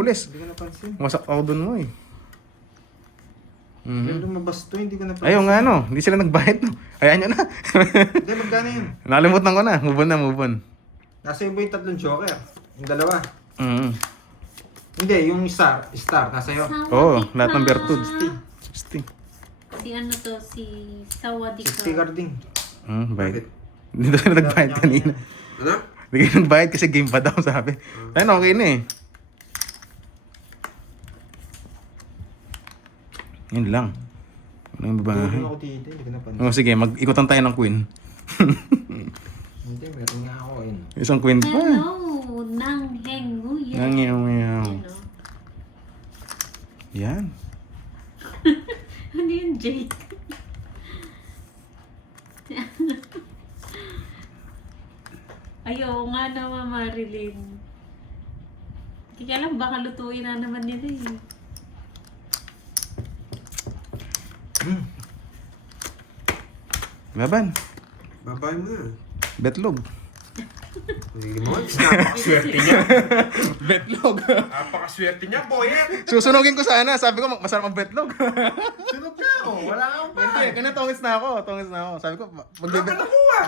pulis. Hindi ko napansin. Wasak ako dun mo eh. Pero lumabas to, hindi ko napansin. Ayaw nga no, hindi sila nagbayad no. Ayan nyo na. Hindi, magkano yun? Nakalimutan ko na, move on. Nasa iba yung tatlong joker. Yung dalawa. Mm. Hindi, yung star, nasa iyo. Oo, lahat ng bertud. 60. Si ano to, si Sawadika. 60 carding. Bayad. Hindi daw sila nagbayad kanina. Ano? Hindi kayo nagbayad kasi game pa daw sabi. Ayun, okay na eh. Yun lang. Ano yung babae? Hindi ako dito, hindi ko napansin. Oh, sige, mag-ikutan tayo ng queen. Hindi, meron nga ako yun. Isang queen pa. Hello, Nang Henguya. Nangiyaw-ngiyaw. Yan. Ano yun, Jake? Ayaw nga naman, Marilyn. Hindi ka alam, baka lutuin na naman nila eh. Laban. Babay mo na. Betlog. Hindi mo. Napakaswerte niya. Betlog. Napakaswerte niya, boyet. Susunugin ko sana. Sabi ko, masarap ang betlog. Sunog na ako, wala akong pa. Hindi, kanya tongis na ako. Sabi ko, Wala ka magbebet. nakuha.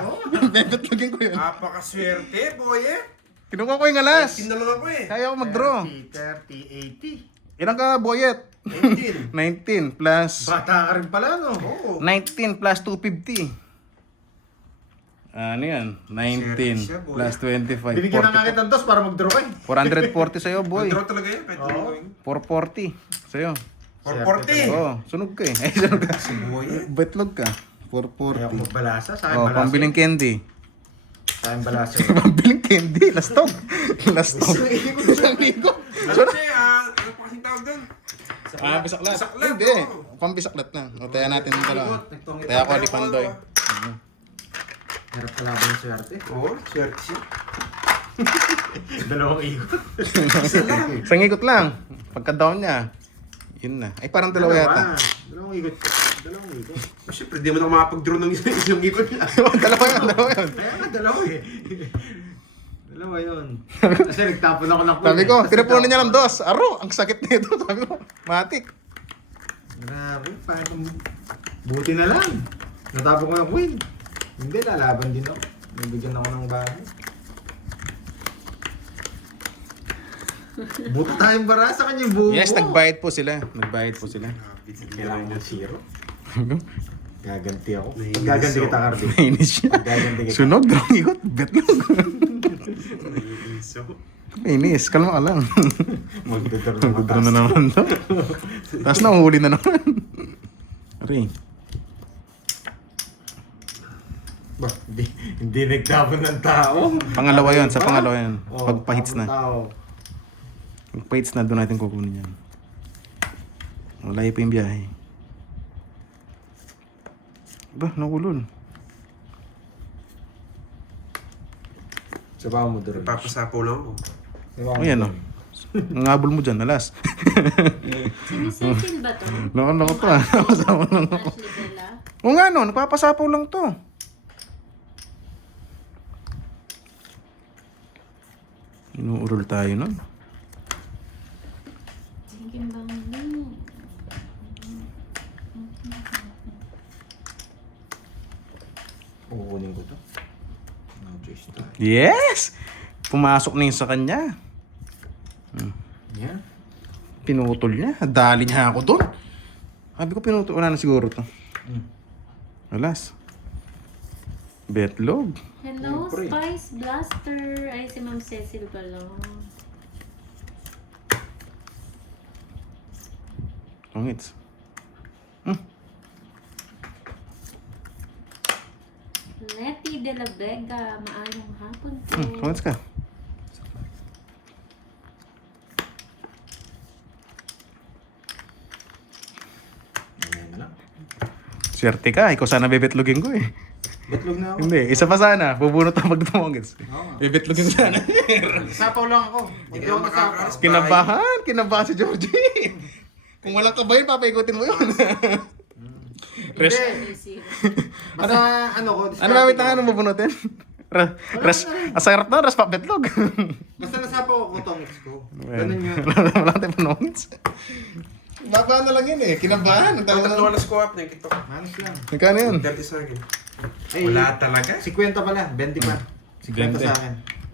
Betlogin ko yun. Napakaswerte, boyet. Kinuha ko yung alas. Tinalo ako eh. Kaya ako mag-draw. 30, 80. Ilan ka, Boyet? 19. 19 plus... Bata ka rin pala, no? Oo. 19 plus 250. Ano yan? 19 Siya, boy. plus 25. Binigyan na nga kitang dos para mag-draw kayo. 440 sa'yo, boy. Mag-draw talaga yan. Pwede mo gawin. 440 sa'yo. 440. Oo, sunog ka eh. Ay, sunog ka. Si boyet. Betlog ka. Kaya ako 440. magbalasa, sa akin Oh, balasa. pambiling candy. Sa akin balasa. Pambiling candy. Lastog. Lastog. Isang ligo. Ano siya? Ano pa kasing tawag doon? Bisaklat. Bisaklat, Hindi. oo. Pambisaklat na. O, taya natin yung dalawa. Nagtungit. Taya ko, Alipandoy. Hirap kalaban yung swerte. Oo, swerte siya. Dalawang ikot. Isang ikot lang. Pagka-down niya. Yun na. Ay, parang dalawa yata. Dalawang ikot. Dalawang ikot. Oh, syempre, di mo na makapag-draw ng isang ikot niya. Dalawa yun. Kaya nga, dalawa eh. Dalawa yun. Kasi nagtapon ako ng Sabi ko, Tapos tinapunan niya ng nagtapon dos. Aro, ang sakit nito. Sabi ko, matik. Grabe, parang buti na lang. Natapon ko yung queen. Hindi, lalaban din ako. Nabigyan ako ng bahay. Buto tayong bara sa kanya yung buo. Yes, nagbayad po sila. Nagbayad po sila. Kailangan mo zero. Sabi ko, Gaganti ako. Naiinis Gaganti ako. kita, Cardi. Nainis siya. Gaganti kita. Sunog, dalawang ikot, betlog. So, Nainis, kalma ka lang. Magdadaro ng Magdadaro na naman to. Tapos nahuhuli na naman. Ari, Ba, hindi nagtapon ng tao. pangalawa yun, sa pangalawa yun. Oh, Pagpa-hits tapon na. Tao. Pagpa-hits na, doon natin kukunin yan. Malayo pa yung biyahe. Ba, nakulol. Sabaw mo doon. papasapaw lang ako. O yan o. Ang habol mo dyan, alas. Sinisetil ba to? Loko to ah. Nakasama lang ako. Ashley Bella? O nga no, nagpapasapaw lang to. Inuurol tayo nun. Sige bang mo? Kukunin ko to. No choice tayo. Yes! Pumasok na yun sa kanya. Yan. Pinutol niya. Dali niya ako doon. Sabi ko pinutol. Wala na siguro to. Alas. Betlog. Hello, Siyempre. Spice Blaster. Ay, si Ma'am Cecil pala. Tongits. Letty de la Vega. Maayong hapon po. Tongits ka. Ayan lang. Swerte ka. Ikaw sana bebetlogin ko eh. Batlog na ako. Hindi. Isa pa sana. Bubunot ang magtumongits. Oo. Bebetlogin ko sana. Sapaw lang ako. Hindi ako masapaw. Kinabahan. Kinabahan si Georgie. Kung walang kabayan, papaikutin mo yun. Rest. Hindi. Basta ano ko. Ano mamit na nga nung bubunutin? Ang sarap na, ras papetlog. Basta nasapaw ko tongits ko. Ganun yun. Wala tayong panongits. Baba na lang yun eh. Kinabahan. Ang Ang tagal tatlo na. alas ko up na yung kitok. Halos lang. Magkano yun? 30 sa akin. Ay, Wala talaga. 50 pala, 20 pa. 50 sa akin.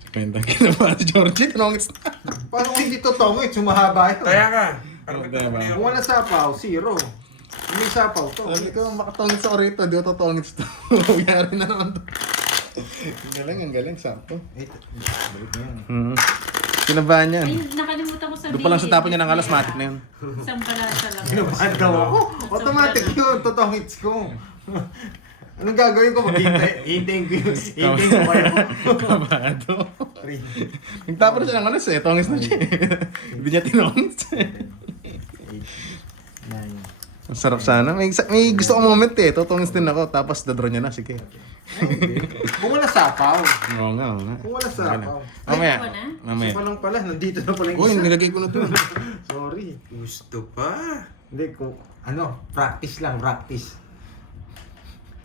Kwenta kinabahan si Georgie. Panongits na. Paano kung hindi to tongits? Sumahaba yun. Kaya ka. Parang Kaya ba? nagkakuli Kung ako. wala sapaw, 0. Kung may sapaw to. Sabi ko, makatongits ako rito. Di ko totongits to. Yari na naman to. Ang galing. Sakto. Eh, balik na yan. Kinabahan yan. Ay, nakalimutan ko sabihin. Doon pa lang sa tapon niya ng alasmatic na yun. Isang balasa lang. Kinabahan daw ako. Automatic yun, totongits ko. Anong gagawin ko? Hintayin ko yun. Hintayin ko kayo. Kabado. Nagtapon na siya ng alas eh. Tongits na siya eh. Hindi niya tinongits eh. 9. Ang sarap sana. May gusto ko moment eh. Totongits din ako. Tapos dadraw niya na. Sige. Kung wala sapaw. Oo nga. Kung wala sapaw. Mamaya. Ay, wala? Mamaya. Isa pa lang pala, nandito na pala yung Uy, isa. nilagay ko na to. Sorry. Gusto pa. Hindi ko, practice lang, practice.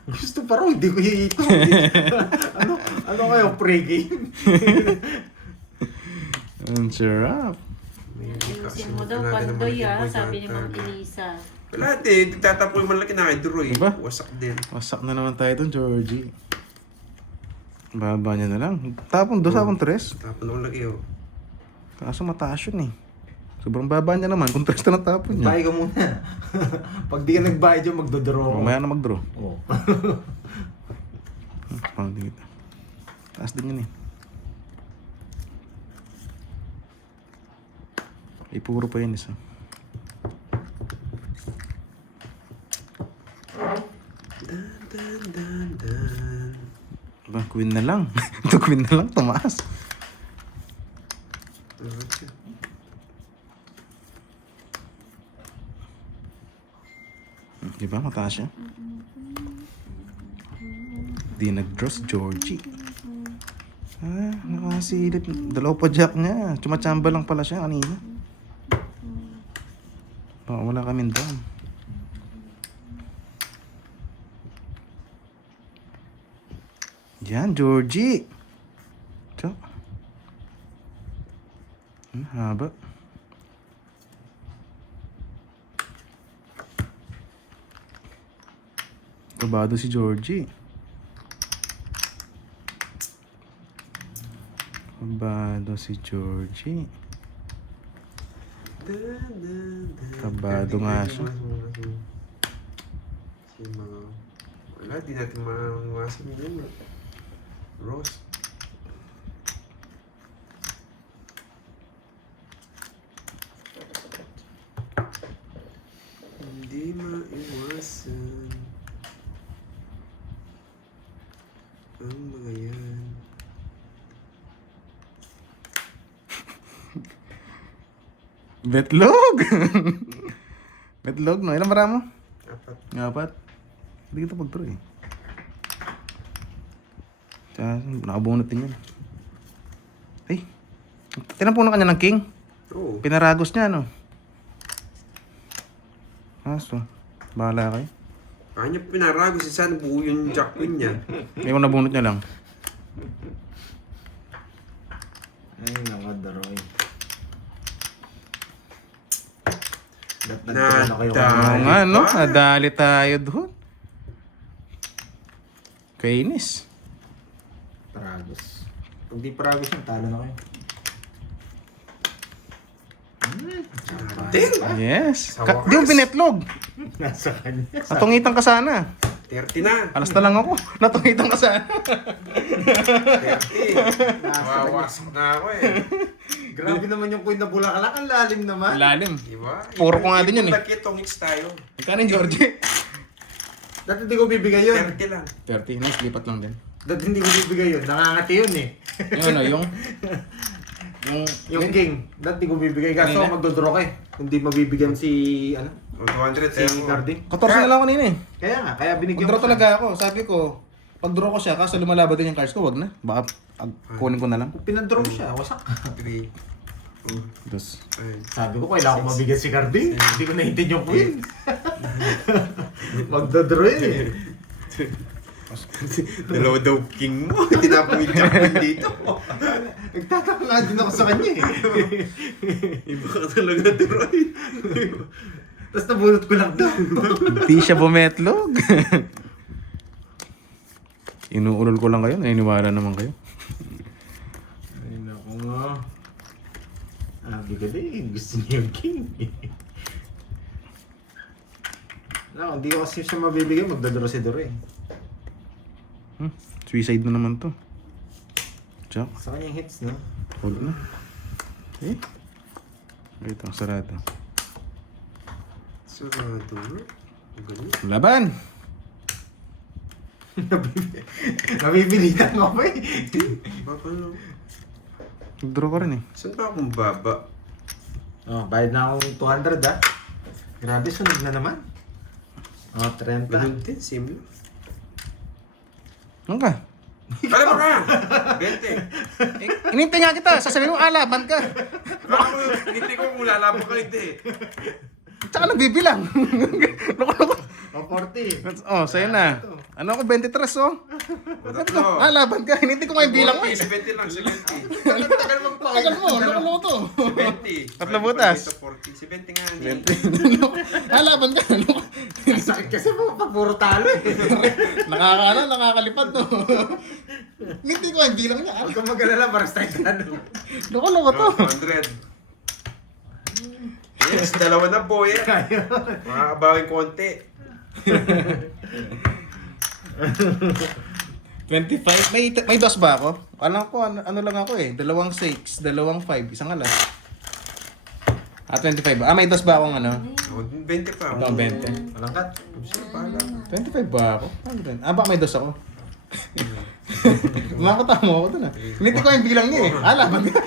Gusto pa raw, hindi ko hihito. ano kayo, pre-game? Ang sarap. Ayusin mo daw, pandoy sabi ni Ma'am Elisa. Wala eh. Tatapoy man lang kinakidro eh. Diba? Wasak din. Wasak na naman tayo dun, Georgie. Baba niya na lang. Tapon 2, tapon 3. Tapon ako lagi oh. Kaso mataas yun eh. Sobrang baba niya naman kung 3 na natapon niya. Buy ka muna. Pag di ka nag-buy dyan, magdodraw ako. Mamaya na mag-draw. Oo. Pang dito. Taas din yun eh. Ay, puro pa yun isa. Dan. Ba, queen na lang. Ito queen na lang, tumaas. Di ba, mataas siya? Di nag-draw si Georgie. Nakasilip. Dalaw pa jack niya. Chumachamba lang pala siya kanina. Baka wala kaming down. Yan, Georgie. Tiyo. Haba. Kabado si Georgie. Kabado si Georgie. Kabado nga siya. Wala, di natin maiwasan yun. Rose. Hindi maiwasan ang mga yan. Betlog! Betlog, no? Ilang bara mo? Apat. Apat. Hindi kita pag-draw eh. Tsaka, nakabunot din yan. Ay, tinampunan ka niya ng king. Oo. Pinaragos niya, no? Aso, bahala kayo. Kanya pinarago si San, buo yung jack queen niya. May nabunot niya lang. Ay, nakadaroy. Oo nga, no? Nadali tayo doon. Kainis. Paragos. Pag di paragos yung talo na kayo. Din! Yes. Sa wakas. Di mo pinetlog. Nasa kanya. Natungitan ka sana. 30 na. Alas na lang ako. Natungitan ka sana. 30. Nawawasak na ako eh. Grabe naman yung queen na bulaklak. Ang lalim naman. Lalim. Diba? Puro ko nga din yun eh. Itong hits tayo. Ikaw na, Georgie. Dati hindi ko bibigay yun. 30 lang. 30. Nice, lipat lang din. Dati hindi ko bibigay yun. Nakangati yun eh. Yung ano, yung... Yung king. Dati ko bibigay. Kaso Kanina? magdodraw ka eh. Hindi mabibigyan si, O 200 si tayo. Carding. 14 na lang ako kanina eh. Kaya nga, kaya binigyan Mag-draw ko siya. talaga ako. Sabi ko, pag-draw ko siya, kaso lumalaban din yung cards ko, wag na. Baka kunin ko na lang. Kung pinandraw mo siya, wasak. 3. Dos. Ayun. Sabi ko, kailangan ko mabigyan si Carding. Hindi ko nahintin yung queen. Magdodraw yun eh. Dalawa daw king mo. Tinapong yung jack queen dito. Nagtataka nga din ako sa kanya eh. Iba ka talaga, Troy. Tapos nabunot ko lang daw. Di siya bumetlog. Inuulol ko lang kayo, naniniwala naman kayo. Ay naku nga. Galing. Gusto niya yung king. No, hindi ko kasi siya mabibigyan. Magdadaro si Doro eh. Suicide na naman to. Check. Sa kanyang hits, no? Hold na. Eh? Ito, sarado. Sarado na. Galing. Laban! Nabibilitan mo ba eh. Baba no. Draw ko rin eh. Saan ba akong baba? Oh, bayad na akong 200 ah. Grabe, sunod na naman. Oh, 30. Ganun din, same lang. Ano ka? Alam mo ka! 20. Inintay nga kita, sasabihin mo, laban ka. Ako, hindi ko kung lalaban ka hindi. Tsaka nagbibilang. Loko. Oh, 40. Oh, sa'yo na. Ano ako, 23 oh. Tatlo. Laban ka. Hinintay ko nga yung bilang mo. 70 lang, 70. Tagal magpakita. Tagal mo, loko to. 70. Tatlo butas. 40. 70 nga. 20. Laban ka. Ang sakit kasi po pag puro talo eh. Nakakalipad no. Hinintay ko nga yung bilang niya. Huwag kang mag-alala para sa tayo. Loko to. 100. Yes, dalawa na po eh. Makakabawing konti. 25. May dos ba ako? Alam ko, ano lang ako eh. 2 6, 2 5, isang alas. 25 ba? May dos ba akong ano? 20 pa. Ito, 20. Walang cut. 25 ba ako? Baka may dos ako. Makakatama ako dun ah. Hinintay ko yung bilang niya eh. Laban ka.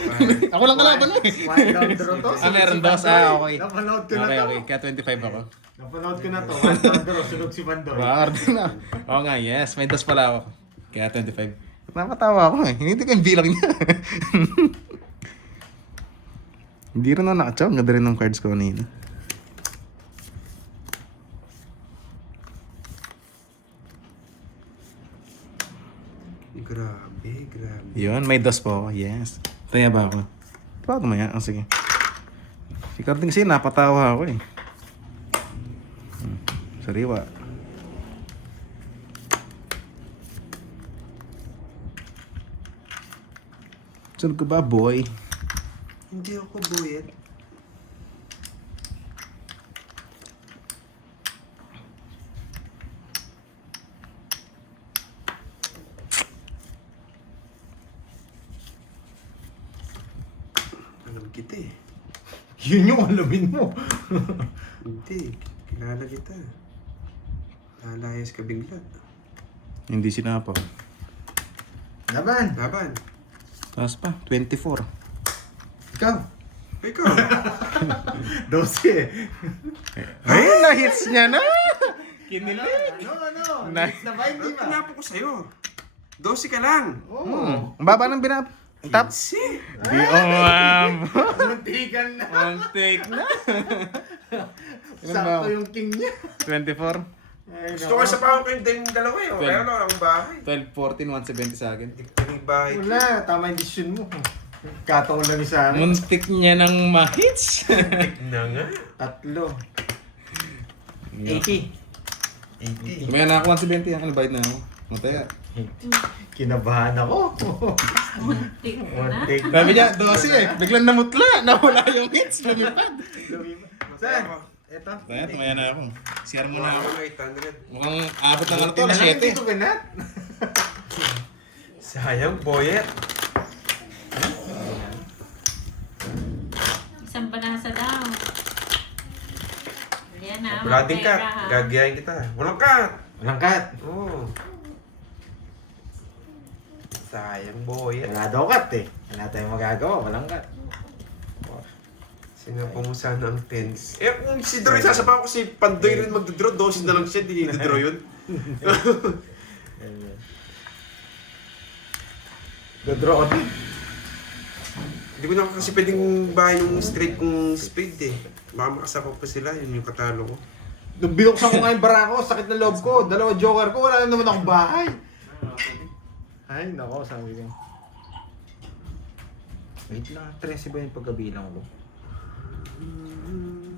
Ako lang kalaban mo eh. One down draw to. Meron dos. Okay. Napanood ko na Okay, to. okay. Kaya 25 ako. Napanood ko na to. One down draw. Sunog si Bandoy. Bakar din na. Oo nga, yes. May dos pala ako. Kaya 25. Nakakatawa ako eh. Hinintay ko yung bilang niya. Hindi rin ako nakachaw. Ang ganda rin ng cards ko kanina. Grabe. Yun, may dos po ako. Yes. Taya ba ako? Diba ako maya? Oh, sige. Si Carding kasi napatawa ako eh. Sariwa. Saan ka ba, boy? Hindi ako buyet. Alam kita eh. Yun yung alamin mo. Hindi. Kilala kita. Lalayas ka bigla. Hindi sinapaw. Laban. Laban. Taas pa, 24. Ikaw. Ikaw. 12. Ay, na-hits niya na! Kinilig! Ano? Nice. Na ba hindi ba? Tinapo ko sa'yo. 12 ka lang. Oo. Ang baba ng binap. Top. 15. Di Muntikan na. One take na. Sakto yung king niya. 24. Ay, Gusto ko sa pao ko yung dalawa eh. Kaya lang akong bahay. 12, 14, 170 sa akin. Hindi ko yung bahay. Wala, tama yung decision mo. Kataon lang yung sa akin. Muntik niya ng ma-hits. Na nga. 3. 80. 80. May na ako 170. Ano bayad na ako? Mataya. Kinabahan ako. Muntik One na. take. Sabi niya, 12 eh. Biglang namutla. Nawala yung hits. Lumipad. Saan? Ito. Kaya, tumaya na ako. CR mo na ako. Ako 800. Mukhang abot ng ano to, alas Hindi 7. ko ganat. Sayang, boyet. Isang banasa daw. Yan na. Wala din cut. Gagayahin kita. Walang cut. Walang cut. Oo. Sayang, boyet. Wala daw cut eh. Wala tayong magagawa. Walang cut. Sinapo mo sana ang 10. Eh, kung si Droy sasapaw ko si Pandoy rin magdodraw, 12 na lang siya, di dodraw yun. Dodraw ko din. Hindi ko na kasi pwedeng bahay yung straight kong speed eh. Baka makasapaw pa sila, yun yung katalo ko. Nung binuksan ko nga yung bara ko, sakit na loob ko. Dalawa joker ko, wala na naman akong bahay. Ay, nako, sabi ko. Wait lang, 13 ba yung pagkabilang ko?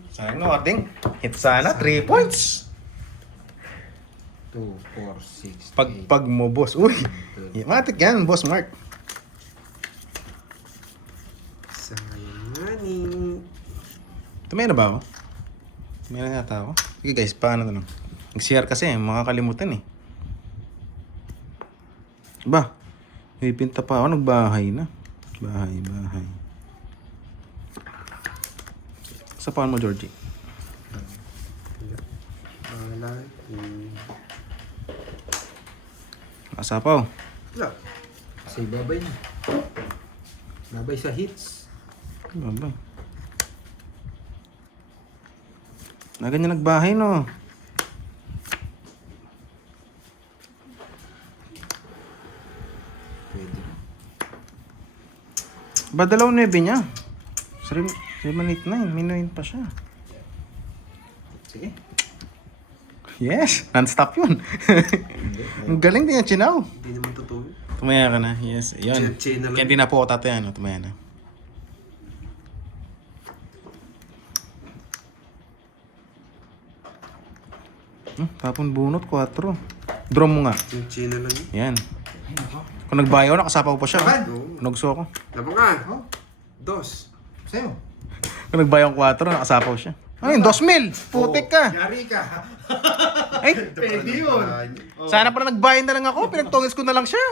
Sayang no, ating hit sana, 3 points. 2, 4, 6, 8. Pag mo, boss. Uy, matik yan, boss Mark. Sayang nga ni. Tumaya na ba ako? Tumaya na yata ako. Sige guys, paano na lang? Nag-share kasi, makakalimutan eh. Ba, may pinta pa ako, nagbahay na. Bahay. Sa paano mo, Georgie? Wala. Asapaw. Wala. Kasi babay na. Babay sa hits. Babay. Na ganyan nagbahay, no? Pwede. Ba, 2-9 niya? 7-8-9, may 9 pa siya. Sige. Yes, non-stop yun. Ang galing din yan, Chinaw. Hindi naman totoo. Tumaya ka na, yes. Yun. Che na lang. Kaya hindi na po ako tatayan, no? Tumaya na. Tapon bunot, 4. Draw mo nga. Che na lang yun. Yan. Kung nagbayo, nakasapaw pa siya. Laban. Nagso ako. Laban ka. Oh, 2. sa'yo. Kung nagbayo ang 4, nakasapaw siya. Ay, 2,000! Putik ka! Yari ka. Ay, Pwede yun. sana pala nagbayad na lang ako. Pinagtongis ko na lang siya.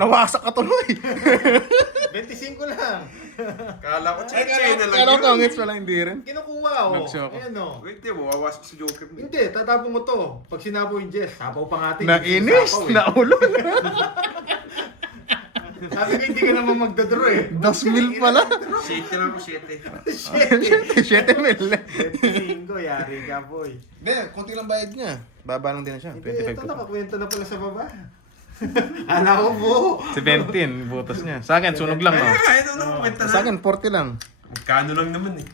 Nawasak ka tuloy. 25 lang. Kala ko che na lang Kala ko yun. tongits pala, hindi rin. Kinukuha ko. Nagsiyo ako. Ayan o. Wait, di mo. Wawas ko si Joker. Hindi, tatapon mo to. Pag sinapo yung Jess, sapaw pa nga atin. Nainis! Naulol! Sabi ko hindi ka naman magdodraw eh. 2,000 pala. 7 lang ako, 7. 7,000. 25, yari ka boy. Hindi, konti lang bayad niya. Baba lang din na siya. Hindi, 25 ito ko. nakakwento na pala sa baba. Ala ko po. 17, butas niya. Sa akin, sunog lang, no? Ay, ito na kumenta na. Sa akin, 40 lang. Magkano lang naman eh.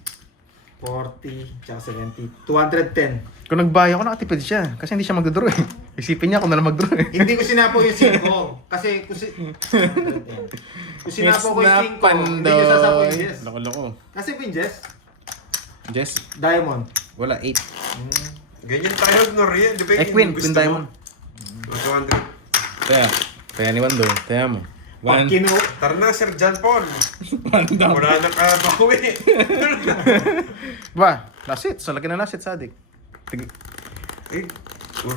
40, tsaka 70. 210. Kung nagbayo ako, nakatipid siya. Kasi hindi siya magdodraw eh. Isipin niya ako na lang magdraw eh. Hindi ko sinapo yung 5. Kasi kung sinapo ko yung 5, hindi ko sasapo yung Jess. Loko-loko. Kasi po yung Jess, Jess, Diamond. wala, 8. Ganyan tayo, Noria. Di ba Eh, Queen Diamond. 200. Kaya ni Wando, kaya mo. Pag kinu... Tara na, Sir John Paul. One down. Wala na ka bawi. Ba, last hit. Sa laki na last hit, Sadik. Eh,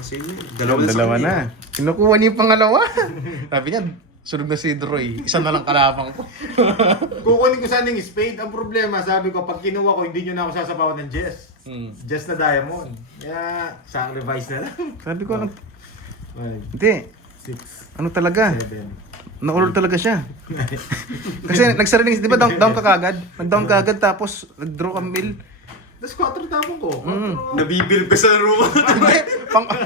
sino yun? Dalawa Dalawa kanya. na. Kinukuha niya yung pangalawa. Sabi niya, sunog na si Droy. Isa na lang kalabang ko. Kukunin ko sana yung spade. Ang problema, sabi ko, pag kinuha ko, hindi nyo na ako sasapawan ng Jess. Jess na Diamond. Kaya, sacrifice na lang. Sabi ko, 5, hindi. 6, Ano talaga? 7. Na-ulol talaga siya. Kasi nagsariling, di ba down ka kagad? Nag-down ka agad tapos nag-draw kang mill. Tapos 4 tapon ko. Nabibilib ka sa laro ko. Hindi,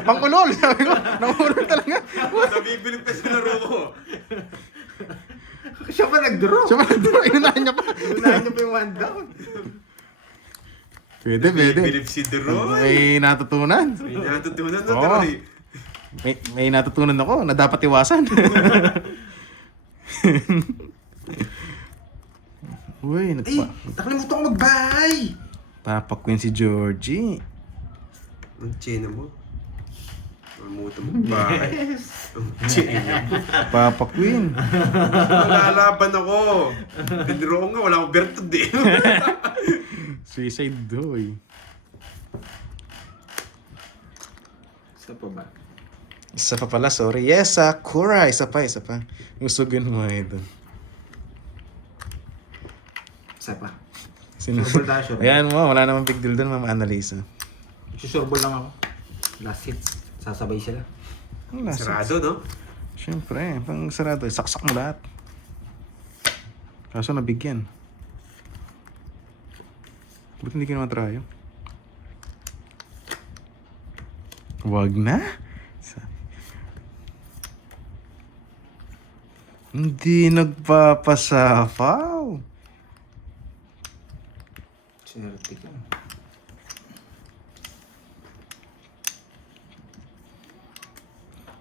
pang-ulol. Sabi ko, nang-ulol talaga. Nabibilib ka sa laro ko. Siya pa nag-draw. Siya pa nag-draw, inunahan niya pa. Unahan niya pa yung 1 down. Pwede. Nabibilib si Deroy. May natutunan. May natutunan na Oo. Deroy. May natutunan ako na dapat iwasan. Uy, Eh, nakalimutan ko mag-bye! Papa Queen si Georgie. Ang chena mo. Mamuta mo ba? Ang chena mo. Papa Queen. Malalaban ako. Tiniro ko nga, wala akong bertod eh. Suicide doy. Isa pa ba? Isa pa pala, sorry. Yes, Sakura. Isa pa. Usugin mo ito. Isa pa. Sino? Surbol tayo, surbol. Ayan mo, wala namang big deal doon, Ma'am Annalisa. Susurbol lang ako. Last hit. Sasabay sila. Ang last Sarado, no? Siyempre, pang sarado. Saksak mo lahat. Kaso nabigyan. Ba't hindi ka naman trayo? Wag na. Hindi nagpapasapaw. Swerte ka.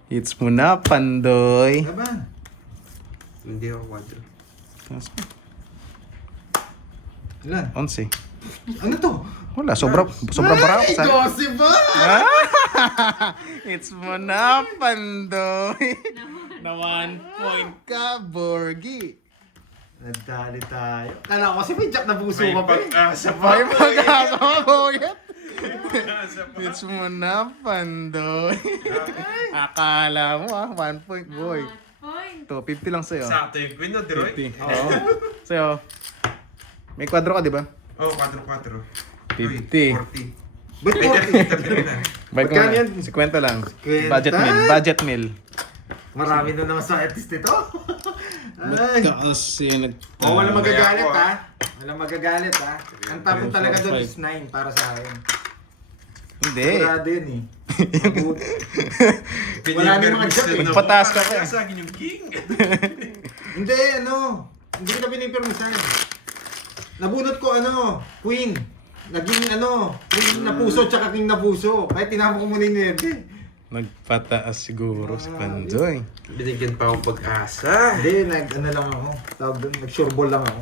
Hits mo na, Pandoy. Laban. Hindi ako 4. Taas mo. Ilan? 11. Ano to? Wala, sobra barako. Ay, 12 ba? Hits mo na, Pandoy. Na 1 point ka, Borgie. Nagdali tayo. Kala ko kasi may jack na puso May ka pa eh. pag-asa pa. May pagkakaboyet. Hits mo na, Pandoy. Akala mo 1 point, boy. Point. To, 50 lang sa'yo. Sakto yung queen, no, Diroy? 50. Oo. Sa'yo. May kwadro ka, di ba? Oh, 4-4. 50. 40. Ba't Ay, 40? 30 na. Bayad ko Magkano na. yan? 50 lang. 50? Budget meal. Budget meal. Marami na naman sa artist ito. Ay. Kasi Oh, walang magagalit Kaya ako, ha. Walang magagalit ha. Ang tapon talaga doon is 9 para sa akin. Hindi. Sigurado yun eh. Wala na yung mga jack eh. Nagpataas ka pa eh. Sa akin yung king. Hindi, ano. Hindi ko na pinipirmisan. Nabunot ko ano, queen. Naging ano, queen na puso tsaka king na puso. Kaya tinapon ko muna yung nerde. Nagpataas siguro si Pandoy. Binigyan pa akong pag-asa. Hindi, ano lang ako. Tawag doon, nag-sure ball lang ako.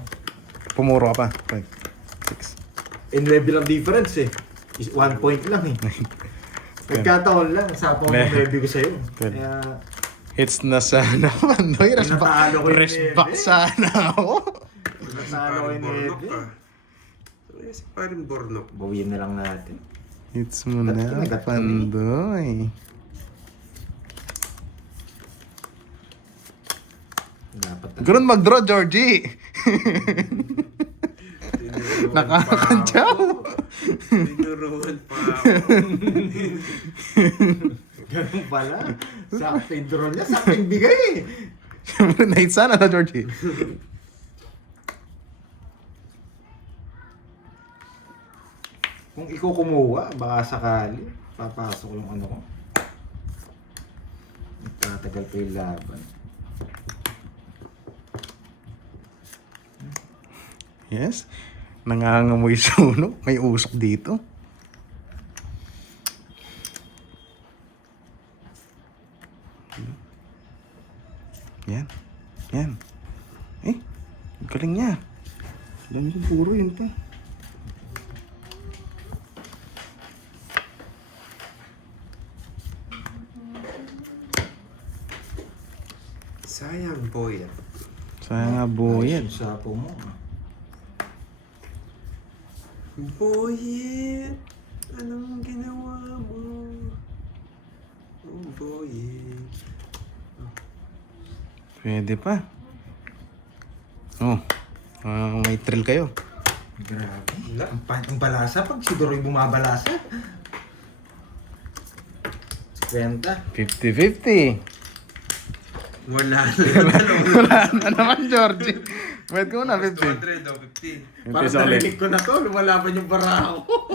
Pumuro ka pa. 5, 6. In level ang difference eh. Is 1 point lang eh. Nagkataon lang, sapang Ne. review ko sa'yo. Good. Kaya, Hits na sana, Pandoy. Natalo ko yung Restback nebe. sana ako. natalo ko yung Bornok nerde. ka. Si parin Bornok. Bawiin na lang natin. Hits mo Ba't na, kinagat ko Pandoy. Dapat na. Ganun mag-draw, Georgie. Nakakantyaw. Tinuruan pa ako. Ganun pala. Sakto yung drone niya, sakto yung bigay eh. Siyempre, na-hit sana na, Georgie. Kung ikaw kumuha, baka sakali, papasok yung ano ko. Tatagal pa yung laban. Yes. Nangangamoy sunog. May usok dito. Yan. Yan. Eh, ang galing niya. Yan yung puro yun pa. Sayang, boy. Sayang nga boyet. Yung sapo mo. Boyet, anong ginawa mo? Oh, boyet. Pwede pa. Oh. May thrill kayo. Grabe. Wala. Ang balasa, pag si Doroy bumabalasa. 50. 50-50. Wala na. Wala na naman, Georgie. Wait ko na, 50. 200 o 50. Parang narinig ko na to, lumalaban yung bara ko.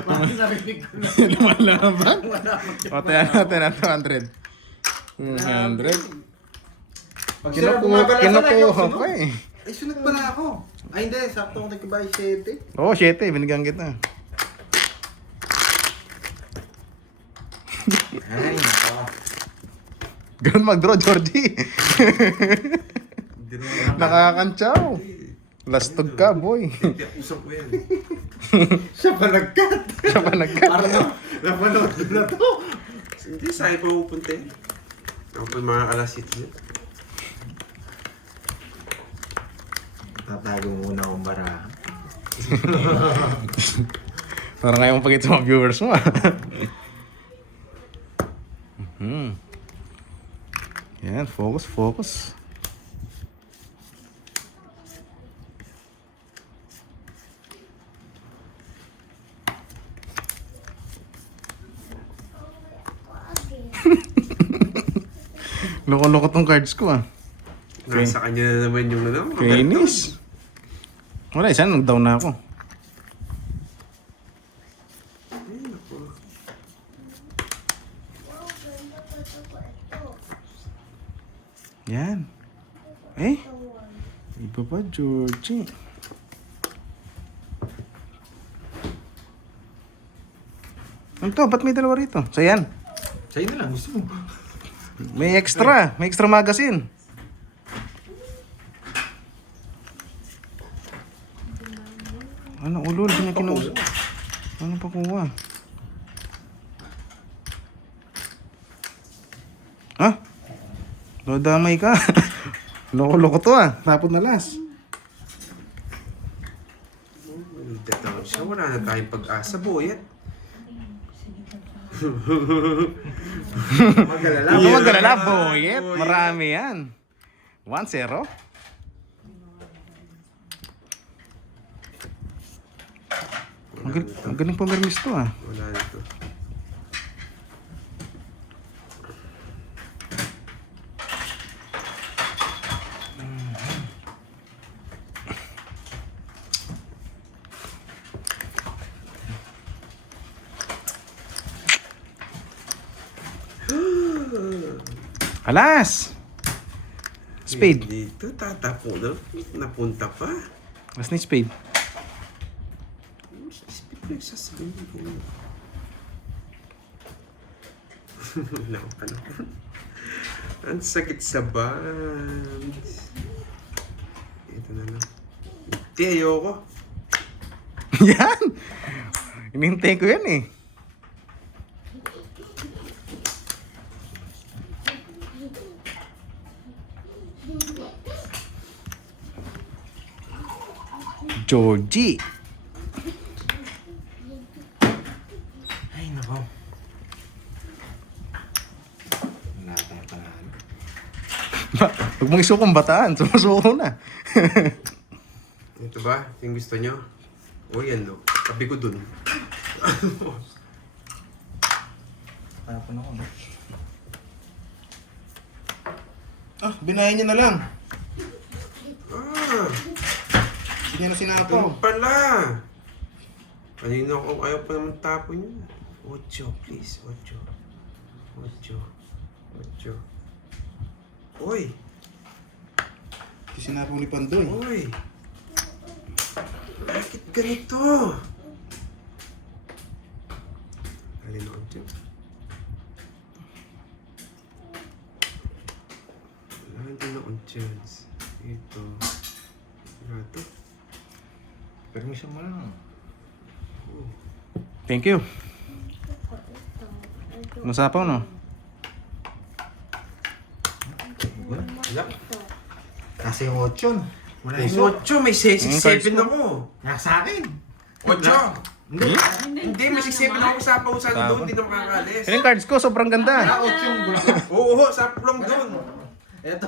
Parang narinig ko na. Lumalaban. Lumalaban yung O, tayo natin ang 200. 200. Pag sila bumabalasa na, Kinukuha sunod. pa eh. Ay, sunod pala ako. Ay, hindi. Sakto ako nagkabay 7. Oo, 7. Binigyan kita. Ay, nako. Ganun mag-draw, Georgie. Nakakantsaw. Lastog ka, boy. Usap ko yan. Siya pa nag-cut. Siya pa nag-cut. Parang napanood ko na to. Hindi, sa'yo pa pupunta eh. Ako pa yung mga kalasit niya. Tatago muna akong barahan. Parang ngayon mong pagkita sa mga viewers mo, ah. Yan, focus, focus. Loko-loko tong cards ko, ah. Nasa kanya na naman yung ano. Kainis. Wala, isa nag-down na ako. Ay, naku. Yan. Eh? Iba pa, Georgie. Ano to? Ba't may dalawa rito? So yan. Sa'yo na lang, gusto mo. May extra magazine. Ano ulol, hindi niya kinuha. Ano pa kuha? Ha? Damay ka. Loko-loko to ah. Tapon na last. Tatawag siya, wala na tayong pag-asa, boy. Magalala. Huwag magalala, boyet. Marami yan. 1-0. Ang galing pumirmis to ah. Wala na to. Alas! Spade. Dito, tatapo na. Napunta pa. Last na yung spade. Nagsasabihin ko. Wala akong panahon. Ang sakit sa bands. Ito na lang. Hindi, ayoko. Yan! Inintay ko yan eh. Georgie. Ay, nako. Wala tayo panalo. Huwag mong isukong bataan. Sumusuko na. Ito ba? Yung gusto nyo? O yan do. Sabi ko dun. Tapon ako, no? Ah, binayan niya na lang. Ah! Hindi niya na Ito sinapaw. pala! Kanina ako ayaw pa naman tapon yun. 8, please. 8. 8. 8. Oy! Hindi sinapaw ni Pandoy. Oy! Bakit ganito? Alin ako dyan? Wala din akong chance. Ito. Wala to. Permission mo lang. Thank you. Masapaw, no? Wala. Kasi 8. Wala Ay, yung 8, may 6-7 ako. Nasa akin. 8! Hindi. Hindi, may 6-7 ako sa pausan doon, hindi na makakalis. Yung cards ko, sobrang ganda. Wala 8 yung gusto. Oo, sa plong doon. Eto.